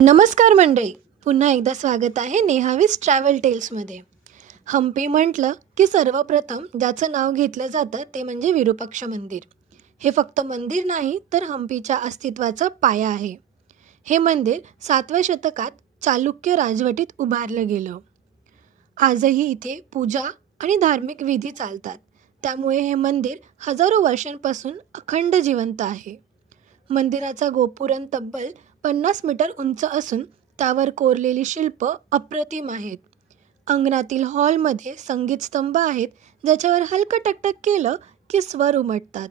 नमस्कार मंडळी, पुन्हा एकदा स्वागत आहे नेहावीस ट्रॅव्हल टेल्समध्ये. हम्पी म्हटलं की सर्वप्रथम ज्याचं नाव घेतलं जातं ते म्हणजे विरूपाक्ष मंदिर. हे फक्त मंदिर नाही तर हम्पीच्या अस्तित्वाचा पाया आहे. हे मंदिर 7व्या शतकात चालुक्य राजवटीत उभारलं गेलं. आजही इथे पूजा आणि धार्मिक विधी चालतात, त्यामुळे हे मंदिर हजारो वर्षांपासून अखंड जिवंत आहे. मंदिराचा गोपुरण तब्बल 50 मीटर उंच असून त्यावर कोरलेली शिल्प अप्रतिम आहेत. अंगणातील हॉलमध्ये संगीत स्तंभ आहेत, ज्याच्यावर हलकं टकटक केलं की स्वर उमटतात.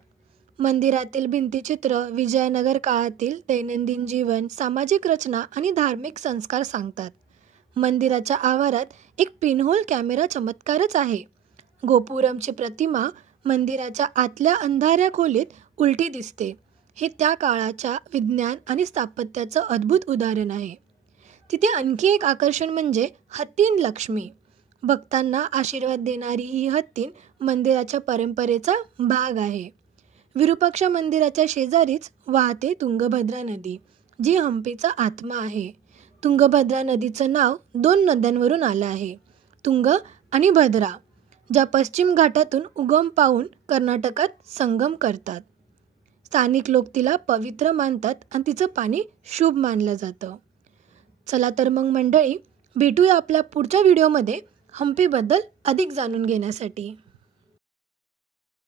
मंदिरातील भिंतीचित्र विजयनगर काळातील दैनंदिन जीवन, सामाजिक रचना आणि धार्मिक संस्कार सांगतात. मंदिराच्या आवारात एक पिनहोल कॅमेरा चमत्कारच आहे. गोपुरमची प्रतिमा मंदिराच्या आतल्या अंधाऱ्या खोलीत उलटी दिसते. हे त्या काळाच्या विज्ञान आणि स्थापत्याचं अद्भुत उदाहरण आहे. तिथे आणखी एक आकर्षण म्हणजे हत्तीन लक्ष्मी. भक्तांना आशीर्वाद देणारी ही हत्तीन मंदिराच्या परंपरेचा भाग आहे. विरूपाक्ष मंदिराच्या शेजारीच वाहते तुंगभद्रा नदी, जी हम्पीचा आत्मा आहे. तुंगभद्रा नदीचं नाव 2 नद्यांवरून आलं आहे, तुंग आणि भद्रा, ज्या पश्चिम घाटातून उगम पावून कर्नाटकात संगम करतात. स्थानिक लोक तिला पवित्र मानतात आणि तिचं पाणी शुभ मानलं जातं. चला तर मग मंडळी, भेटूया आपल्या पुढच्या व्हिडिओमध्ये हम्पीबद्दल अधिक जाणून घेण्यासाठी.